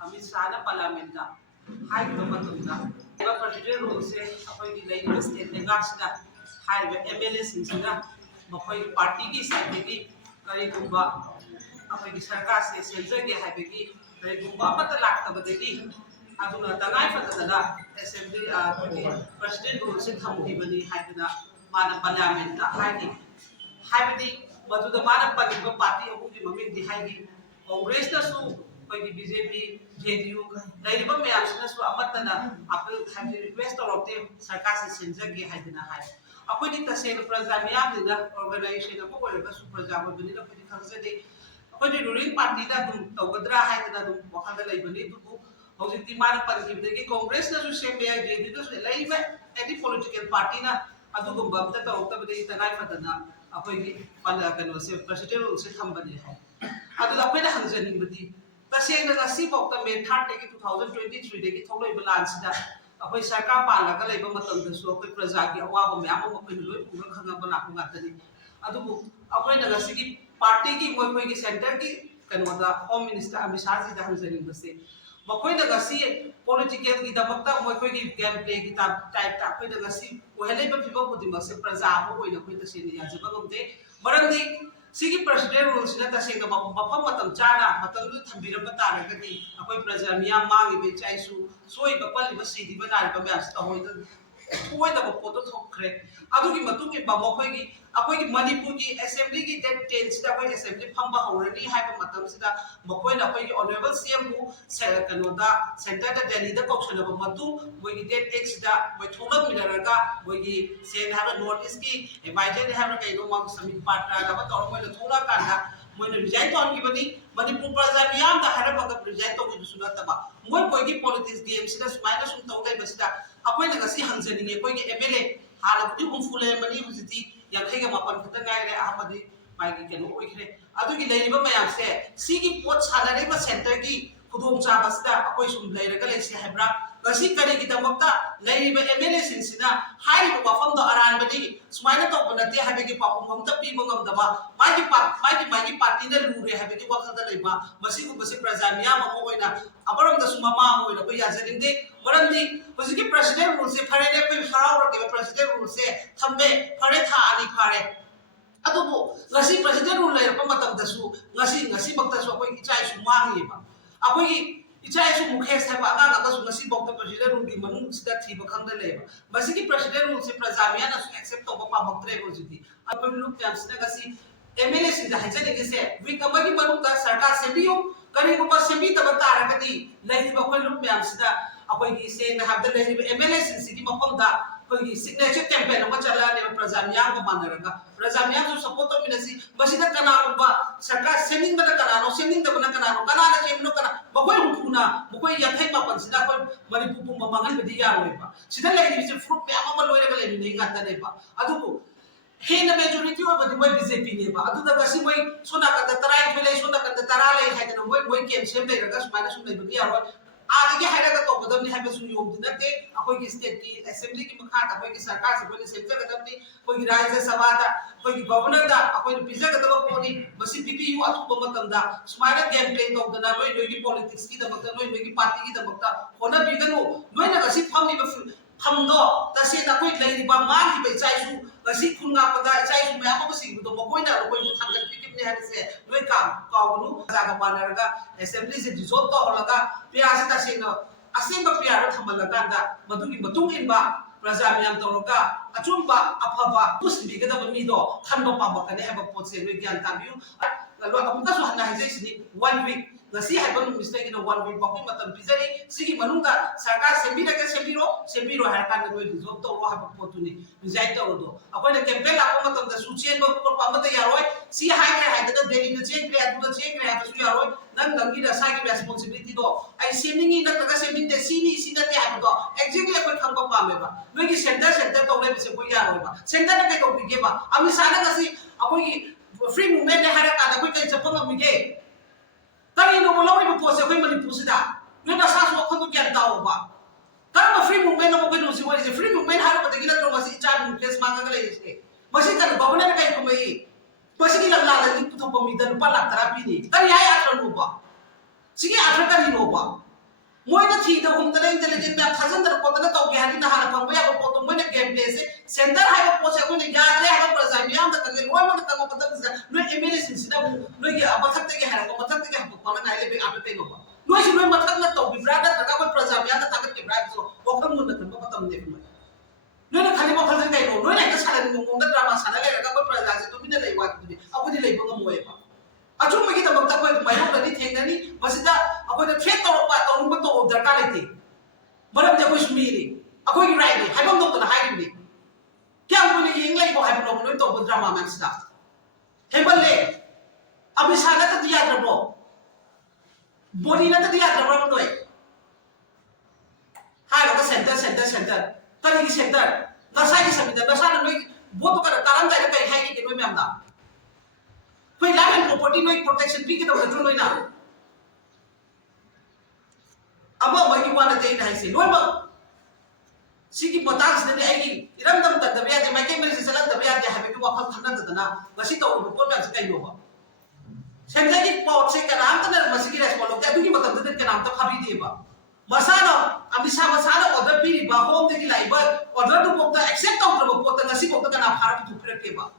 Amit Shah na Parliament da haiba matunda ba president rule se apoi gi lei state le gaksida haiba MLA singsina makoi party ki side gi kari gumba apoi gi sarkar se center ge haiba gi kari gumba amata lakta badegi aduna tangai fatadana assembly president rule se thamgi bani haibana mana Parliament da haigi haibadi maduda mana paniba party abugi maming di haigi Congress na su कोई BJP JDU लाइरिबा मैयामसिना सु अमतना upper highway request तौरते सरकार से सिंजगे हाइदना high अखोइनि तसेन प्रजा मैयामदिना organisation अको ओरगा सु प्रजा बनिना खनि खंगजदे अखोइनि ruling party दा दुम तौगद्रा हाइदना दुम वखादा लैबनि दुबु हौजिति माना परिगिबदगी कांग्रेस ना सु सेमे जेडीयू सु लाइबा एनी पॉलिटिकल पार्टी ना अदुगुम बमता तौतबदे तनाइ फदना अखोइनि पाला कनो से प्रेसिडेंट से थंबनि हाइ अदु अखोइना हंजनिबदि तसेंग गसी पौता मे थार्ड के 2023 के थोलै बलांसिदा अखोइ सरकार पालगा लेबा मतम दसु अखोइ प्रजा की अवाब म्याम मखोइ लोइ पुगा खंगा लाखु गातनी अदुबु अखोइ नगसी की पार्टी की कोइ की सेंटर की कनोदा होम मिनिस्टर अमित शाह जी दा हंजनिंग बसे मखोइ नगसी पॉलिटिकल की दमकता मखोइ की गेम प्ले की टाइप ता अखोइ नगसी ओहेलेबा फिबा बुदिमक से प्रजा हो कोइ न कोइ तसेन याजबा गमते मरंदी सिगी प्रेसिडेंट रूल सिना तसेंग मफम मतम चाना मतम दु थंबिरम तारगदी अखोइ प्रजा मिया मांगी बे चाइसु सोइ बपल बसिदी बनारबा म्यास तहोइ कोइ दब फोटो थोखरे अदुगी मतुकी बमखोइ की अखोइ की मणिपुर की असेंबली की डेट 10 सिदा अखोइ असेंबली फंबा हौरनी हाइबा मतम सिदा मखोइ न अखोइ की ऑनरेबल सीएम बु कनोदा सेंटर दा दिल्ली दा कौशलबा मतु मोइ की डेट 8 सिदा मोइ थोलम मिनरगा मोइ की सेन हाबा नॉर्थ ईस्ट की एडवाइजर हाबा कइनो मा समित पात्रा दा तौर मोइ थोला कांदा मोइ रिजाइन तौन की बनी मणिपुर प्रजा मियाम दा हारबा रिजाइन तौगी दुसुना तबा मोइ कोइ की पॉलिटिक्स गेम सिदा सुमाइना सुम तौgai बसिदा अखोइ न गसी हंजनिंगे कोइ की एमएलए हाना बुदी हुमफुले मनी हुजिति यांखैगा मापन खत गायरे अहमदी माइगी केनो ओइखरे अदुगी लेरिबा मयाम से सीगी पोट सानारेबा सेंटर की खुदोम चाबसदा अखोइ सुम लेरगा लेसे हाइब्रा गसी करी की दमकता लेरिबा एमएलए सिंसिना हाइबा वाफम द अरानबदी सुमाइना तो बनते हाइबेगी पापुम हमता पीबो गमदबा माइगी पार्टी ने लूरे हाइबेगी वखदा लेबा मसिगु बसे प्रजा मिया ममो ओइना अबरम द सुमामा ओइना को याजनिंदे मरमदी हुजिकी प्रेसिडेंट रूल से फरेने पे हराव रके प्रेसिडेंट रूल से थंबे फरे था आनी फारे अदुबो गसी प्रेसिडेंट रूल लेरपा मतम दसु गसी बक्तसु अखोइ इचाइ सु मांगीबा अखोइ इचाइ सु मुखेस है आगा आगा सु गसी बक्त प्रेसिडेंट रूल की मनु सिदा थीबा खंगदा लेबा बसिकी प्रेसिडेंट रूल से प्रजा मिया ना एक्सेप्ट तोबा पामक्त्रे होजिति अखोइ लुक टाइम सिदा गसी एमएलए सिदा हाइजनिंगे से वीक अमगी मनु दा सरकार सेबियो करिगुबा सेबी तब तारगदी लेरिबा अखोइ लुक म्याम सिदा अखोइ की से ना हाबदा लेरिबा एमएलए सिंसिदी मफमदा कोई सिग्नेचर कैंपेन अमा चला ने प्रजा मियाम को मानरगा प्रजा मियाम जो सपोर्ट तो मिनसी बसिदा कनारुबा सरकार सेमिंग बदा कनानो सेमिंग दबना कनानो कनाना चेमनो कना बकोय हुकुना बकोय याथै मापन सिदा कोय मणिपुर पु ममंगन बदी यारोयबा सिदा लेरिबि से फ्रूट पे अमा लोयरगा लेनि गाता नेबा अदुबु हेन मेजॉरिटी ओबदि मोय बीजेपी नेबा अदुदा गसी मोय सोना का तराई फेले सोना का तरा ले हाइदना मोय केम सेम लेरगा सुमाना सुम लेबि यारोय आगे हाइरगा तो बदमनि हाइबे सु योम दिनते अखोय की स्टेट की असेंबली की मखा ता अखोय की सरकार से कोई सेंटर गदमनि कोई की राज्य सभा दा कोई की गवर्नर दा अखोय पिजा गदब पोनी बसी पीपीयू अथुब मतम दा सुमाइना गेम प्ले तो दना लोय की पॉलिटिक्स की दमकता लोय की पार्टी की दमकता होना बिगनो लोय ना गसी फमनि फमदो तसे ना कोई लेरिबा मान की बेचाइसु गसी खुनगा पदा चाइसु मैम बसिबदो मकोइना कोई थांगन पिकिपने हाइसे लोय काम कावनु जागा मानरगा असेंबली से डिसॉल्व तो होलगा पियासे तसेनो असेंबा पियार थमलगांदा मदुगी मतुंग इनबा प्रजा मियाम तौरगा अचुंबा अफबा पुसबिगदब मीदो थनबा पाबकने हैबा पोसे लोय ग्यान ताबियु लो अमुका सु हना हाइजेसिनी 1 वीक गसी हाइबा मिस्टेक इन 1 वीक बाकी मतम पिजरी सिगी मनुंगा सरकार सेबिरगे सेबिरो हाय कान लोय डिसॉल्व तो रो हैबा पोतुनी रिजाइन तो दो अकोइना कैंपेन आपो मतम द सुचेन बो को पामत यारोय सी हाय के hi the Delhi the check रे अदु द चेक रे हाबसु यारोय नंग नंगी द सागी रेस्पोंसिबिलिटी दो आई सेमिंगी न तगा सेमिंग दे सीनी सीना ते हाबदो एक्जेक्टली अकोइ खंबा पामेबा लोय की सेंटर तो ले बिसे को यारोयबा सेंटर न के तो बिगेबा अमि साना गसी अकोइ फ्री मूवमेंट ने हारा काना कोइ के चपंग मिगे तरी नो लोरी बो पोसे कोइ मणिपुर सिदा यो ना सासु अखन ज्ञान ताओबा तर फ्री मूवमेंट न कोइ नो सी वरि फ्री मूवमेंट हारा बदगी न तो मसी इचा मुकेश मांगा गले इसे मसी कर गवर्नर कइ कुमई मसी की लल्ला लगी तो पमी द रुपा लाख तरा पिनी तरी हाय आथर नो बा सिगी आथर करी नो बा मोइना थी द हुमदना इंटेलिजेंट मैप थाजन पोतना तौगे हानि ना हाना फंबया बो पोतो मोइना गेम प्ले से सेंटर हाइबो पोसे कोने यादरे हाइबो प्रजा मियाम द कंगे लोय मन तंगो पतक से नो एमएलए सिंसिदा नो के अबथक ते के हारा को मथक ते के हपो कोना नाइले बे आपे पे नो नो सि नो मथक ना तौबि ब्रादा तका को प्रजा मियाम द ताकत के ब्राद सो ओखम मुन न पतम दे नो नो खाली मखल से कई नो ने का सारा मो द ड्रामा सारा ले रका को प्रजा से तुमिना ले वा तुदि अबुदि ले बंग मोए पा अचुम मगी तब तक कोई माइनो दनी थेंगनी मसिदा अकोय द थ्रेट तौरपा तौरुम तो दरकार लेते मरम जे कोई स्मीरी अकोय की राइट हाइबम दो तना हाइबनी क्या उन्होंने ये इंग्लिश को हाइबम लोग तो ड्रामा में सिदा हेबल ले अभी साला तो दिया द्रबो बॉडी ना तो दिया द्रबो हम दोए हाय लोग सेंटर तरी की सेंटर नशा की समिति नशा ने लोग वो तो कर कारण का कहीं है कि कोई में हमदा कोई life and property no protection पी के तो जो लोइना अब मगी वाला दे नहीं से लोय सिकी पतास ने आगी इरम दम तक दबिया जे माइके मेरे से सला दबिया जे हबे वाखल खन्ना दना मसी तो को में से कई नो सेंटर की पॉट से का नाम तो मसी की रेस्पॉन्ड के दुकी मतलब दे के नाम तो खाबी देबा मसानो अमिसा मसानो ऑर्डर पी बा होम दे की लाइबा ऑर्डर तो पोता एक्सेप्ट आउट रो पोता ngasi पोता का ना फार तो फिर के बा